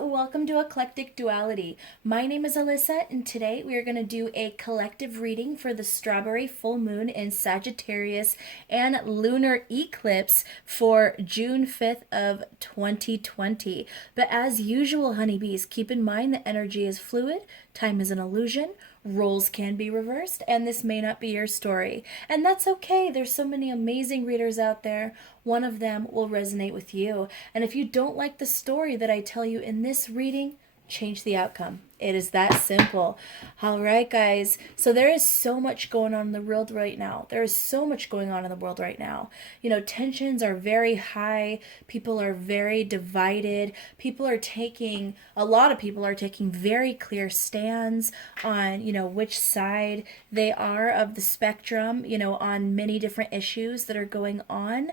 welcome to Eclectic Duality. My name is Alyssa, and today we are going to do a collective reading for the strawberry full moon in Sagittarius and lunar eclipse for June 5th of 2020. But as usual, honeybees, keep in mind that energy is fluid, time is an illusion, roles can be reversed, and this may not be your story. And that's okay. There's so many amazing readers out there. One of them will resonate with you. And if you don't like the story that I tell you in this reading, change the outcome. It is that simple. All right, guys. So there is so much going on in the world right now. There is so much going on in the world right now. You know, tensions are very high. People are very divided. A lot of people are taking very clear stands on, which side they are of the spectrum, on many different issues that are going on.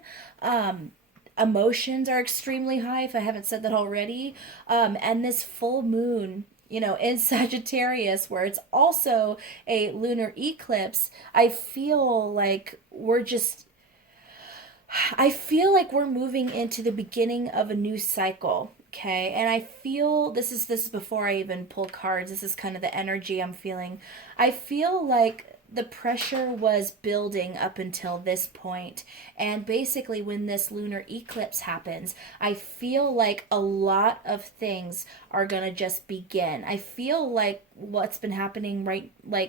Emotions are extremely high, if I haven't said that already. And this full moon, in Sagittarius, where it's also a lunar eclipse, I feel like we're moving into the beginning of a new cycle. Okay, and I feel this is before I even pull cards. This is kind of the energy I'm feeling. I feel like the pressure was building up until this point. And basically, when this lunar eclipse happens, I feel like a lot of things are going to just begin. I feel like what's been happening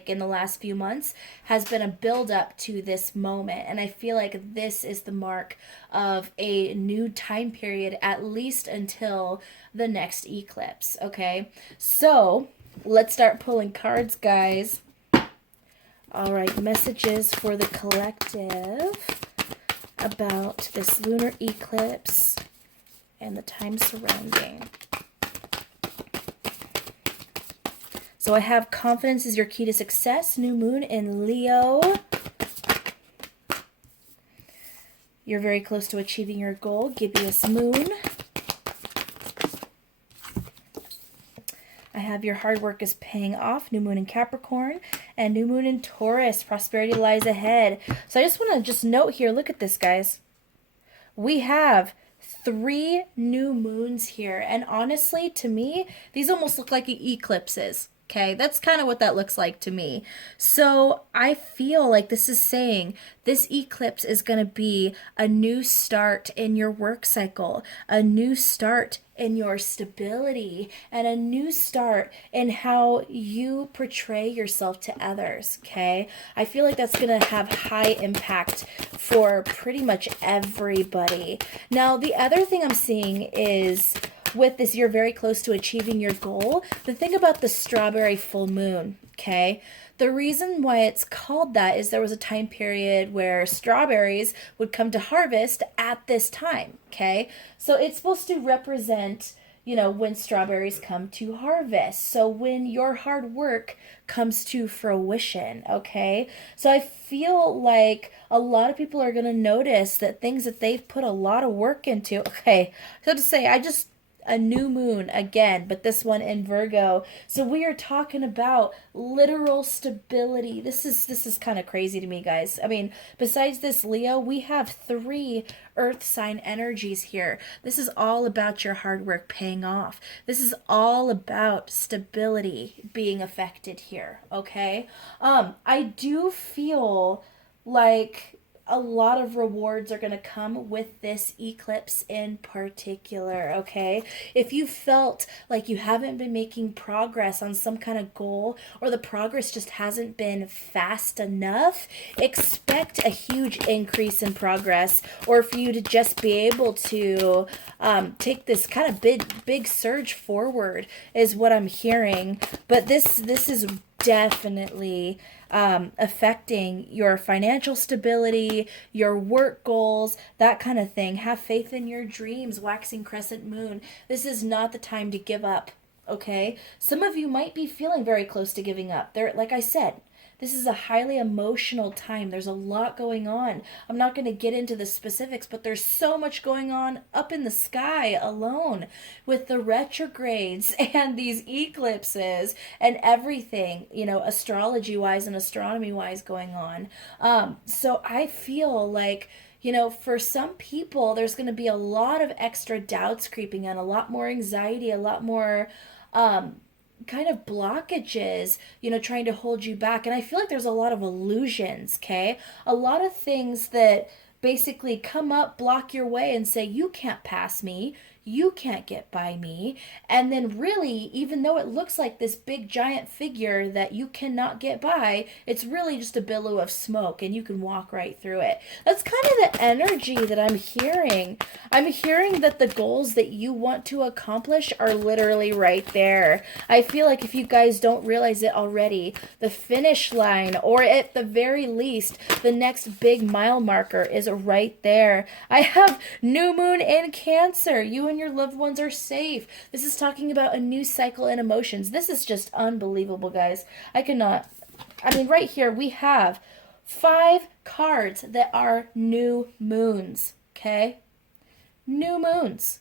in the last few months has been a build up to this moment. And I feel like this is the mark of a new time period, at least until the next eclipse. Okay, so let's start pulling cards, guys. All right, messages for the collective about this lunar eclipse and the time surrounding. So I have confidence is your key to success. New moon in Leo. You're very close to achieving your goal. Gibbous moon. I have your hard work is paying off. New moon in Capricorn and new moon in Taurus. Prosperity lies ahead. So I just want to note here, look at this, guys. We have 3 new moons here. And honestly, to me, these almost look like eclipses. Okay, that's kind of what that looks like to me. So I feel like this is saying this eclipse is going to be a new start in your work cycle, a new start in your stability, and a new start in how you portray yourself to others. Okay, I feel like that's going to have high impact for pretty much everybody. Now, the other thing I'm seeing is, with this, you're very close to achieving your goal. The thing about the strawberry full moon, okay? The reason why it's called that is there was a time period where strawberries would come to harvest at this time, okay? So it's supposed to represent, when strawberries come to harvest. So when your hard work comes to fruition, okay? So I feel like a lot of people are going to notice that things that they've put a lot of work into, okay, so to say, a new moon again, but this one in Virgo. So we are talking about literal stability. This is kind of crazy to me, guys. I mean, besides this Leo, we have 3 earth sign energies here. This is all about your hard work paying off. This is all about stability being affected here, okay? I do feel like a lot of rewards are going to come with this eclipse in particular, okay? If you felt like you haven't been making progress on some kind of goal, or the progress just hasn't been fast enough, expect a huge increase in progress, or for you to just be able to take this kind of big surge forward is what I'm hearing. But this is definitely affecting your financial stability, your work goals, that kind of thing. Have faith in your dreams, waxing crescent moon. This is not the time to give up, okay? Some of you might be feeling very close to giving up. Like I said, this is a highly emotional time. There's a lot going on. I'm not going to get into the specifics, but there's so much going on up in the sky alone with the retrogrades and these eclipses and everything, astrology-wise and astronomy-wise going on. So I feel like for some people, there's going to be a lot of extra doubts creeping in, a lot more anxiety, a lot more kind of blockages, trying to hold you back. And I feel like there's a lot of illusions, okay? A lot of things that basically come up, block your way, and say, you can't pass me. You can't get by me. And then, really, even though it looks like this big giant figure that you cannot get by, it's really just a billow of smoke and you can walk right through it. That's kind of the energy that I'm hearing. I'm hearing that the goals that you want to accomplish are literally right there. I feel like if you guys don't realize it already, the finish line, or at the very least, the next big mile marker is right there. I have new moon in Cancer. You and your loved ones are safe. This is talking about a new cycle in emotions. This is just unbelievable, guys. Right here we have 5 cards that are new moons, okay? New moons.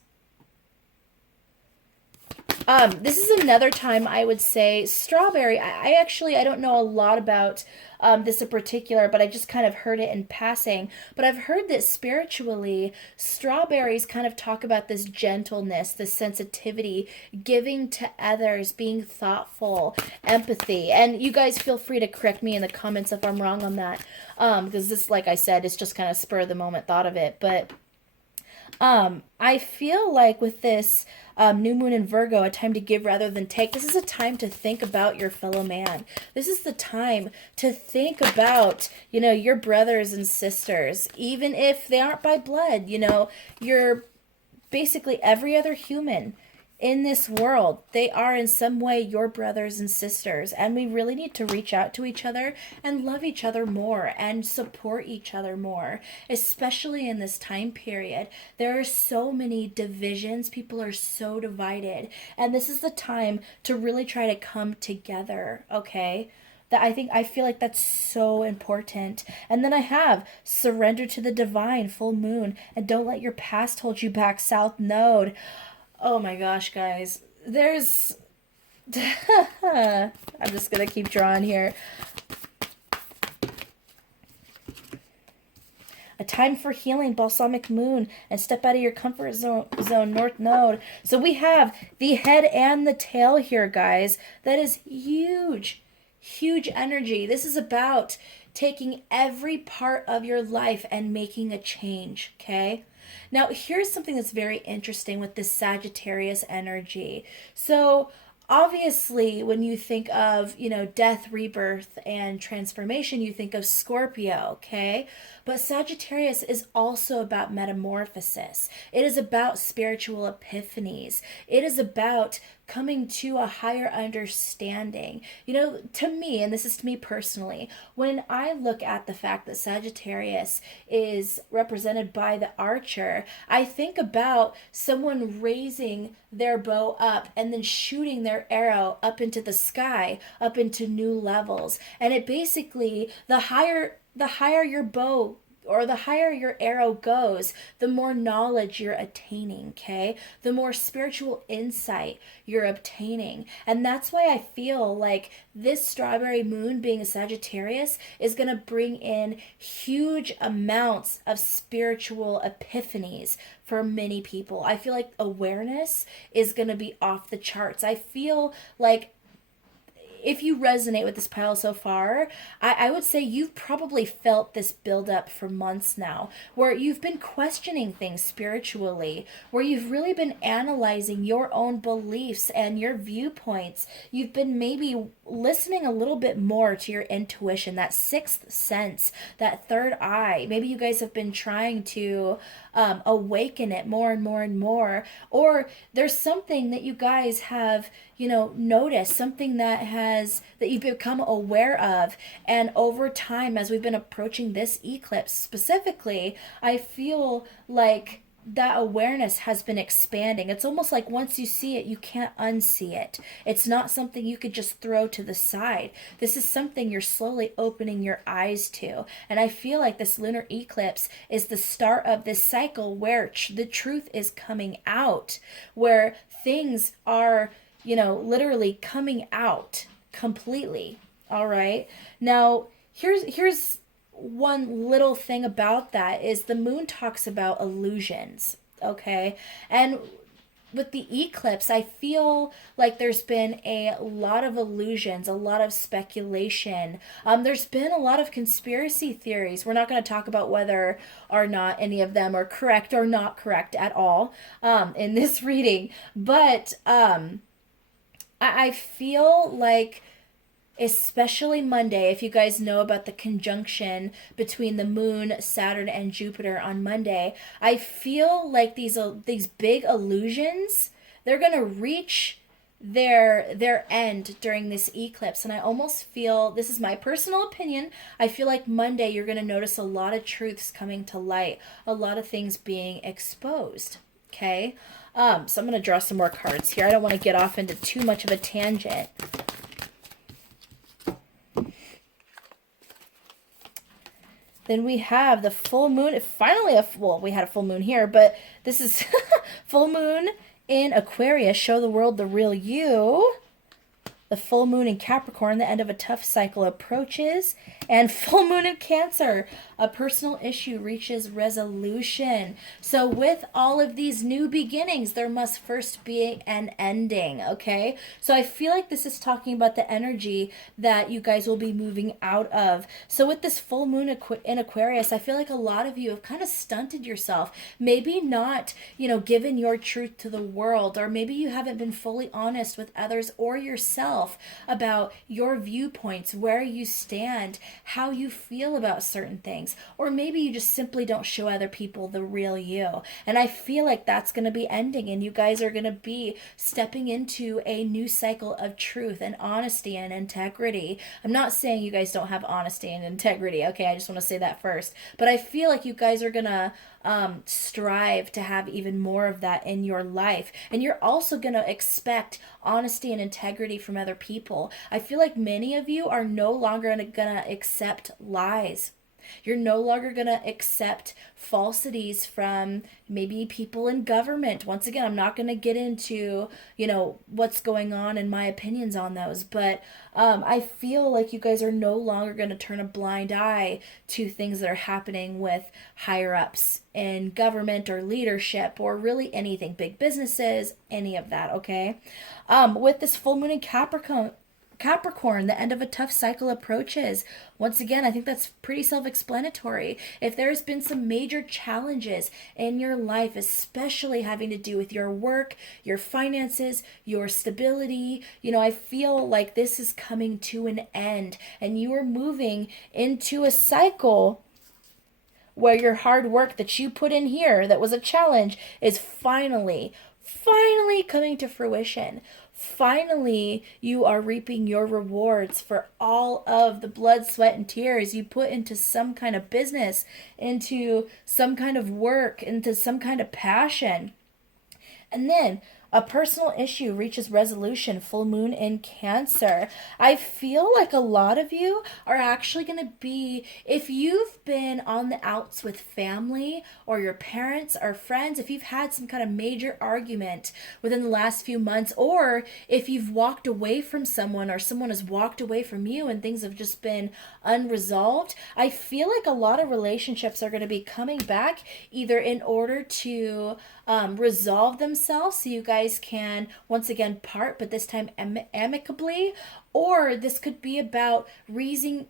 This is another time I would say strawberry. I don't know a lot about this in particular, but I just kind of heard it in passing. But I've heard that spiritually, strawberries kind of talk about this gentleness, this sensitivity, giving to others, being thoughtful, empathy. And you guys feel free to correct me in the comments if I'm wrong on that. Because this, like I said, is just kind of spur of the moment thought of it. But I feel like with this new moon in Virgo, a time to give rather than take, this is a time to think about your fellow man. This is the time to think about, your brothers and sisters, even if they aren't by blood. You're basically every other human in this world. They are in some way your brothers and sisters, and we really need to reach out to each other and love each other more and support each other more, especially in this time period. There are so many divisions. People are so divided, and this is the time to really try to come together, okay? I feel like that's so important. And then I have surrender to the divine, full moon, and don't let your past hold you back, South Node. Oh my gosh, guys. There's... I'm just going to keep drawing here. A time for healing, balsamic moon, and step out of your comfort zone, North Node. So we have the head and the tail here, guys. That is huge, huge energy. This is about taking every part of your life and making a change, okay? Now, here's something that's very interesting with this Sagittarius energy. So, obviously, when you think of, death, rebirth, and transformation, you think of Scorpio, okay? But Sagittarius is also about metamorphosis. It is about spiritual epiphanies. It is about coming to a higher understanding. To me, and this is to me personally, when I look at the fact that Sagittarius is represented by the archer, I think about someone raising their bow up and then shooting their arrow up into the sky, up into new levels. And it basically, the higher your bow or the higher your arrow goes, the more knowledge you're attaining, okay? The more spiritual insight you're obtaining. And that's why I feel like this strawberry moon being a Sagittarius is going to bring in huge amounts of spiritual epiphanies for many people. I feel like awareness is going to be off the charts. I feel like if you resonate with this pile so far, I would say you've probably felt this buildup for months now, where you've been questioning things spiritually, where you've really been analyzing your own beliefs and your viewpoints. You've been maybe listening a little bit more to your intuition, that sixth sense, that third eye. Maybe you guys have been trying to awaken it more and more and more, or there's something that you guys have noticed, something that you've become aware of. And over time, as we've been approaching this eclipse specifically, I feel like that awareness has been expanding. It's almost like once you see it, you can't unsee it. It's not something you could just throw to the side. This is something you're slowly opening your eyes to. And I feel like this lunar eclipse is the start of this cycle where the truth is coming out, where things are, literally coming out completely. All right. Now, here's one little thing about that is the moon talks about illusions, okay? And with the eclipse, I feel like there's been a lot of illusions, a lot of speculation. There's been a lot of conspiracy theories. We're not going to talk about whether or not any of them are correct or not correct at all in this reading. But I feel like, especially Monday, if you guys know about the conjunction between the moon, Saturn, and Jupiter on Monday, I feel like these big illusions, they're going to reach their end during this eclipse. And I almost feel, this is my personal opinion, I feel like Monday you're going to notice a lot of truths coming to light, a lot of things being exposed. Okay? So I'm going to draw some more cards here. I don't want to get off into too much of a tangent. Then we have the full moon. Finally, we had a full moon here, but this is full moon in Aquarius. Show the world the real you. The full moon in Capricorn, the end of a tough cycle approaches. And full moon in Cancer, a personal issue reaches resolution. So with all of these new beginnings, there must first be an ending, okay? So I feel like this is talking about the energy that you guys will be moving out of. So with this full moon in Aquarius, I feel like a lot of you have kind of stunted yourself. Maybe not, given your truth to the world, or maybe you haven't been fully honest with others or yourself about your viewpoints, where you stand, how you feel about certain things, or maybe you just simply don't show other people the real you. And I feel like that's going to be ending, and you guys are going to be stepping into a new cycle of truth and honesty and integrity. I'm not saying you guys don't have honesty and integrity, okay? I just want to say that first. But I feel like you guys are going to strive to have even more of that in your life. And you're also going to expect honesty and integrity from other people. I feel like many of you are no longer going to accept lies. You're no longer going to accept falsities from maybe people in government. Once again, I'm not going to get into, what's going on and my opinions on those. But I feel like you guys are no longer going to turn a blind eye to things that are happening with higher ups in government or leadership or really anything, big businesses, any of that, okay? With this full moon in Capricorn, the end of a tough cycle approaches. Once again, I think that's pretty self-explanatory. If there's been some major challenges in your life, especially having to do with your work, your finances, your stability, I feel like this is coming to an end, and you are moving into a cycle where your hard work that you put in here that was a challenge is finally coming to fruition. Finally, you are reaping your rewards for all of the blood, sweat, and tears you put into some kind of business, into some kind of work, into some kind of passion. And then a personal issue reaches resolution, full moon in Cancer. I feel like a lot of you are actually going to be, if you've been on the outs with family or your parents or friends, if you've had some kind of major argument within the last few months, or if you've walked away from someone or someone has walked away from you and things have just been unresolved, I feel like a lot of relationships are going to be coming back either in order to resolve themselves so you guys can once again part, but this time amicably, or this could be about reaching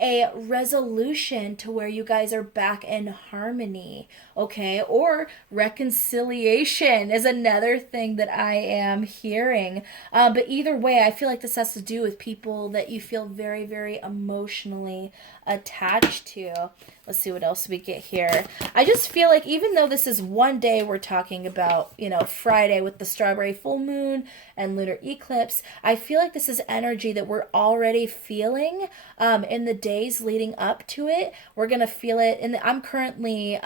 a resolution to where you guys are back in harmony, okay? Or reconciliation is another thing that I am hearing. But either way, I feel like this has to do with people that you feel very, very emotionally attached to. Let's see what else we get here. I just feel like even though this is one day we're talking about, Friday with the strawberry full moon and lunar eclipse, I feel like this is energy that we're already feeling in the days leading up to it. We're going to feel it. I'm currently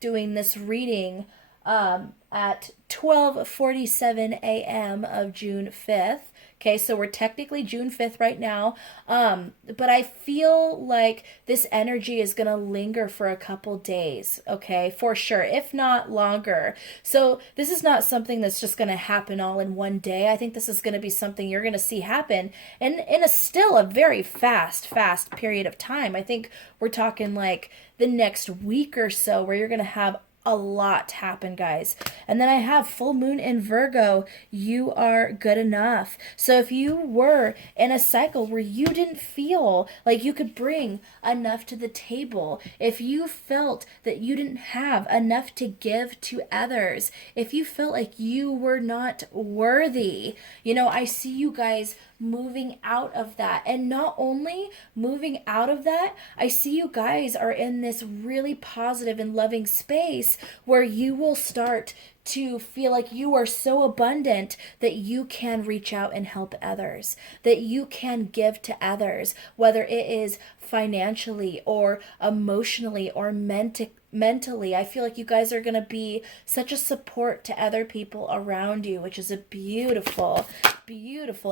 doing this reading at 12:47 a.m. of June 5th. Okay, so we're technically June 5th right now. But I feel like this energy is going to linger for a couple days, okay, for sure, if not longer. So this is not something that's just going to happen all in one day. I think this is going to be something you're going to see happen in a still a very fast period of time. I think we're talking like the next week or so where you're going to have a lot happen, guys. And then I have full moon in Virgo. You are good enough. So if you were in a cycle where you didn't feel like you could bring enough to the table, if you felt that you didn't have enough to give to others, if you felt like you were not worthy, I see you guys moving out of that. And not only moving out of that, I see you guys are in this really positive and loving space where you will start to feel like you are so abundant that you can reach out and help others, that you can give to others, whether it is financially or emotionally or mentally. I feel like you guys are going to be such a support to other people around you, which is a beautiful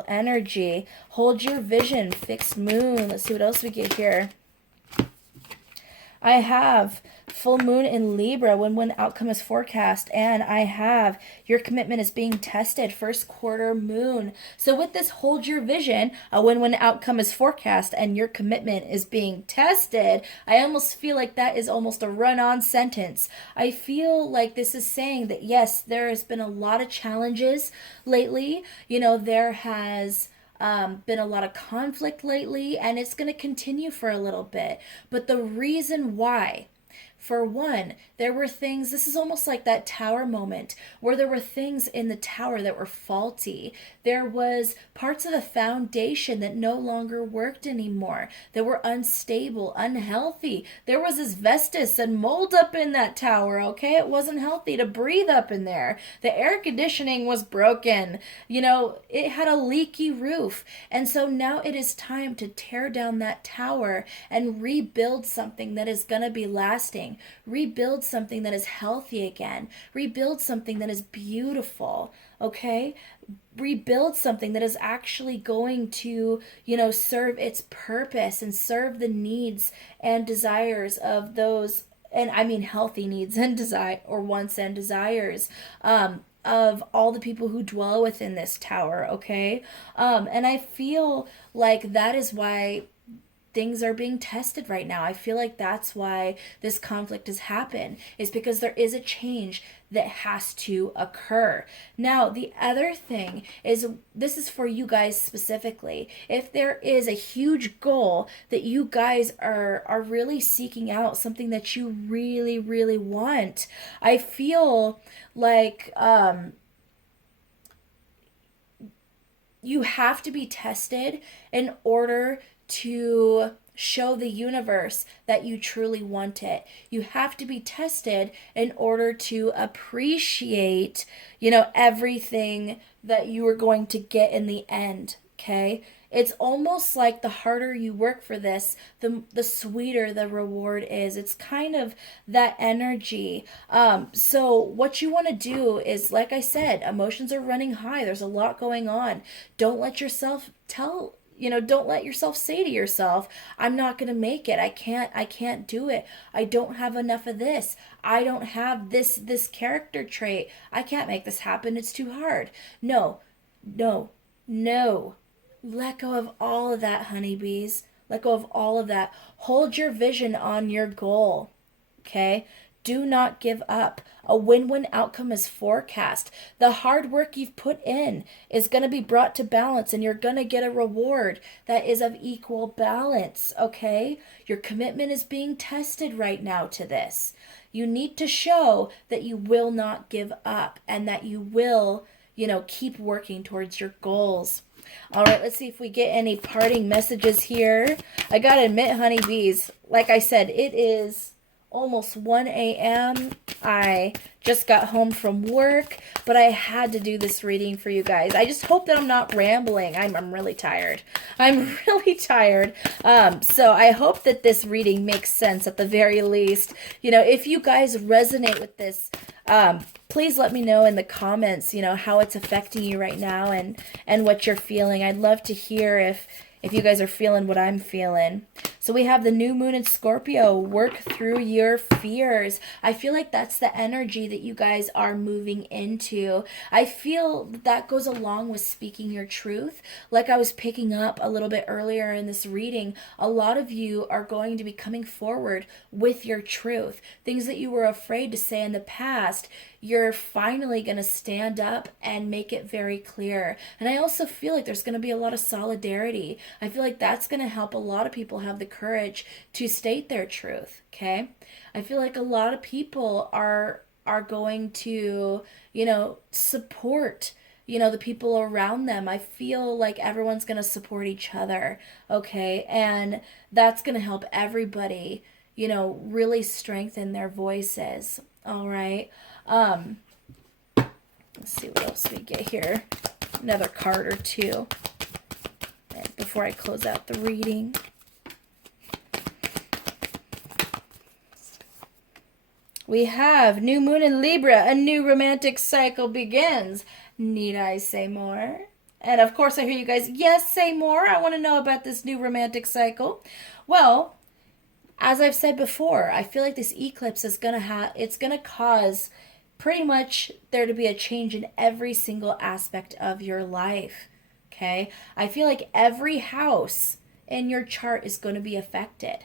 energy. Hold your vision, fixed moon. Let's see what else we get here. I have full moon in Libra, when outcome is forecast, and I have your commitment is being tested, first quarter moon. So with this hold your vision, when outcome is forecast and your commitment is being tested, I almost feel like that is almost a run-on sentence. I feel like this is saying that yes, there has been a lot of challenges lately. There has been a lot of conflict lately, and it's going to continue for a little bit. But the reason why, for one, there were things, this is almost like that tower moment where there were things in the tower that were faulty. There was parts of the foundation that no longer worked anymore, that were unstable, unhealthy. There was asbestos and mold up in that tower, okay? It wasn't healthy to breathe up in there. The air conditioning was broken. It had a leaky roof. And so now it is time to tear down that tower and rebuild something that is going to be lasting. Rebuild something that is healthy again. Rebuild something that is beautiful, okay? Rebuild something that is actually going to, serve its purpose and serve the needs and desires of those, and I mean healthy needs and desire, or wants and desires, of all the people who dwell within this tower, okay? And I feel like that is why things are being tested right now. I feel like that's why this conflict has happened, is because there is a change that has to occur. Now, the other thing is, this is for you guys specifically. If there is a huge goal that you guys are really seeking out, something that you really, really want, I feel like you have to be tested in order to show the universe that you truly want it. You have to be tested in order to appreciate, everything that you are going to get in the end, okay? It's almost like the harder you work for this, the sweeter the reward is. It's kind of that energy. So what you want to do is, like I said, emotions are running high. There's a lot going on. Don't let yourself don't let yourself say to yourself, I'm not going to make it. I can't do it. I don't have enough of this. I don't have this character trait. I can't make this happen. It's too hard. No. Let go of all of that, honeybees. Let go of all of that. Hold your vision on your goal. Okay? Do not give up. A win-win outcome is forecast. The hard work you've put in is going to be brought to balance, and you're going to get a reward that is of equal balance, okay? Your commitment is being tested right now to this. You need to show that you will not give up and that you will, keep working towards your goals. All right, let's see if we get any parting messages here. I got to admit, honeybees, like I said, it is almost 1 a.m. I just got home from work, but I had to do this reading for you guys. I just hope that I'm not rambling. I'm really tired. I'm really tired. So I hope that this reading makes sense at the very least. You know, if you guys resonate with this, please let me know in the comments, you know, how it's affecting you right now and what you're feeling. I'd love to hear if you guys are feeling what I'm feeling. So we have the new moon in Scorpio. Work through your fears. I feel like that's the energy that you guys are moving into. I feel that goes along with speaking your truth. Like I was picking up a little bit earlier in this reading, a lot of you are going to be coming forward with your truth. Things that you were afraid to say in the past, you're finally going to stand up and make it very clear. And I also feel like there's going to be a lot of solidarity. I feel like that's going to help a lot of people have the courage to state their truth, okay? I feel like a lot of people are going to, you know, support, you know, the people around them. I feel like everyone's going to support each other, okay? And that's going to help everybody, you know, really strengthen their voices, all right? Let's see what else we get here. Another card or two before I close out the reading. We have new moon in Libra. A new romantic cycle begins. Need I say more? And of course I hear you guys, yes, say more. I want to know about this new romantic cycle. Well, as I've said before, I feel like this eclipse is it's gonna cause pretty much there to be a change in every single aspect of your life, okay? I feel like every house in your chart is going to be affected.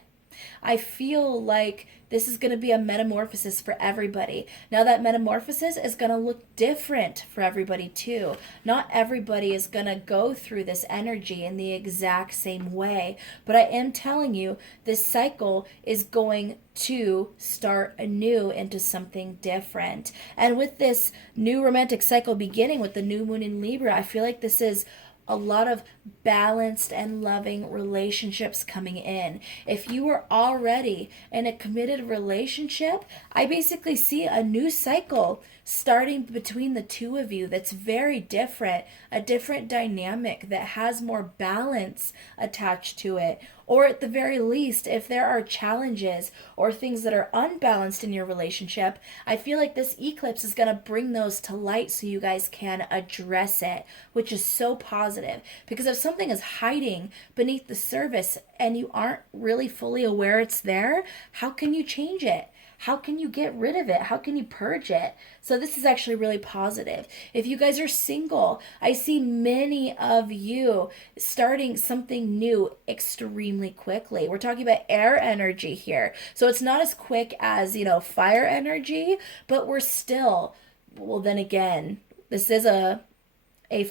I feel like this is going to be a metamorphosis for everybody. Now that metamorphosis is going to look different for everybody too. Not everybody is going to go through this energy in the exact same way. But I am telling you, this cycle is going to start anew into something different. And with this new romantic cycle beginning with the new moon in Libra, I feel like this is a lot of balanced and loving relationships coming in. If you were already in a committed relationship, I basically see a new cycle starting between the two of you that's very different, a different dynamic that has more balance attached to it. Or at the very least, if there are challenges or things that are unbalanced in your relationship, I feel like this eclipse is going to bring those to light so you guys can address it, which is so positive. Because if something is hiding beneath the surface and you aren't really fully aware it's there, how can you change it? How can you get rid of it? How can you purge it? So this is actually really positive. If you guys are single, I see many of you starting something new extremely quickly. We're talking about air energy here. So it's not as quick as, you know, fire energy, but we're still, well, then again, this is a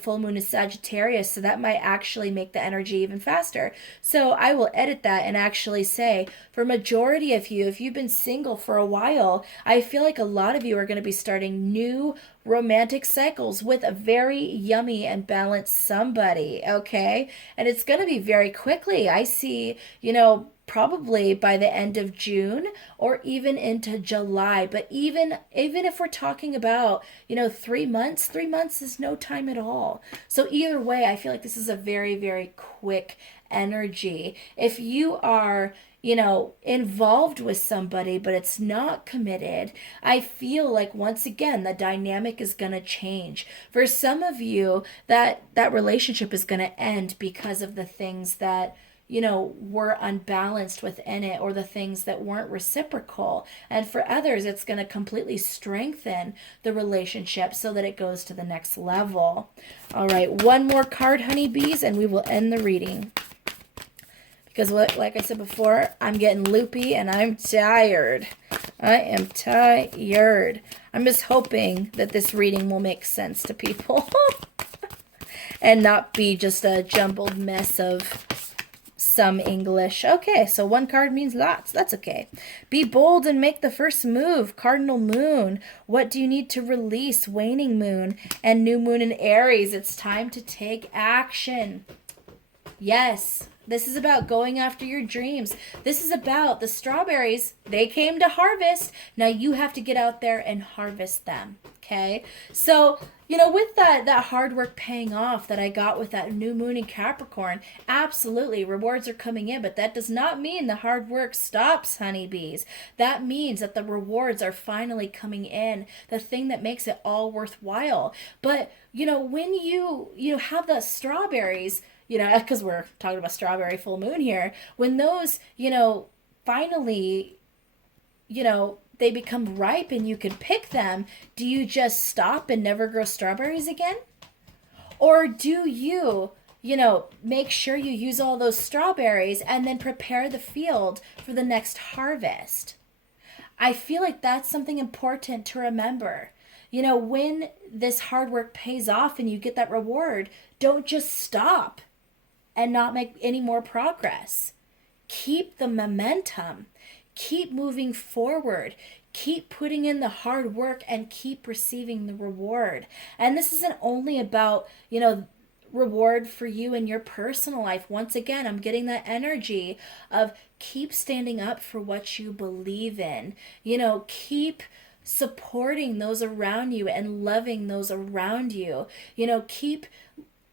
full moon in Sagittarius, so that might actually make the energy even faster. So I will edit that and actually say, for majority of you, if you've been single for a while, I feel like a lot of you are going to be starting new romantic cycles with a very yummy and balanced somebody, okay? And it's going to be very quickly. I see, you know, probably by the end of June or even into July. But even if we're talking about, you know, 3 months, 3 months is no time at all. So either way, I feel like this is a very, very quick energy. If you are, you know, involved with somebody, but it's not committed, I feel like once again, the dynamic is going to change. For some of you, that relationship is going to end because of the things that, you know, were unbalanced within it or the things that weren't reciprocal. And for others, it's going to completely strengthen the relationship so that it goes to the next level. All right, one more card, honeybees, and we will end the reading. Because like I said before, I'm getting loopy and I'm tired. I am tired. I'm just hoping that this reading will make sense to people and not be just a jumbled mess of some English. Okay, so one card means lots. That's okay. Be bold and make the first move. Cardinal moon. What do you need to release? Waning moon and new moon in Aries. It's time to take action. Yes, This is about going after your dreams. This is about the strawberries. They came to harvest. Now you have to get out there and harvest them. Okay? So, you know, with that hard work paying off that I got with that new moon in Capricorn, absolutely rewards are coming in, but that does not mean the hard work stops, honeybees. That means that the rewards are finally coming in, the thing that makes it all worthwhile. But, you know, when you have the strawberries, you know, because we're talking about strawberry full moon here, when those, you know, finally, you know, they become ripe and you can pick them, do you just stop and never grow strawberries again? Or do you, you know, make sure you use all those strawberries and then prepare the field for the next harvest? I feel like that's something important to remember. You know, when this hard work pays off and you get that reward, don't just stop and not make any more progress. Keep the momentum. Keep moving forward. Keep putting in the hard work and keep receiving the reward. And this isn't only about, you know, reward for you in your personal life. Once again, I'm getting that energy of keep standing up for what you believe in. You know, keep supporting those around you and loving those around you. You know, keep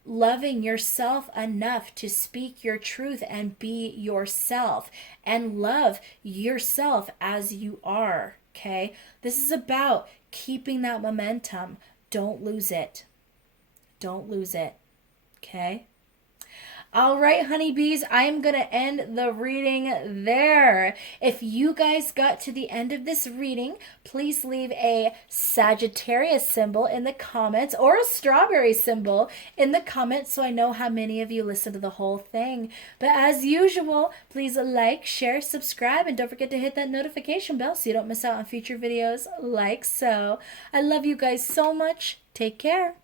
loving yourself enough to speak your truth and be yourself and love yourself as you are. Okay? This is about keeping that momentum. Don't lose it. Don't lose it. Okay? All right, honeybees, I'm going to end the reading there. If you guys got to the end of this reading, please leave a Sagittarius symbol in the comments or a strawberry symbol in the comments so I know how many of you listened to the whole thing. But as usual, please like, share, subscribe, and don't forget to hit that notification bell so you don't miss out on future videos like so. I love you guys so much. Take care.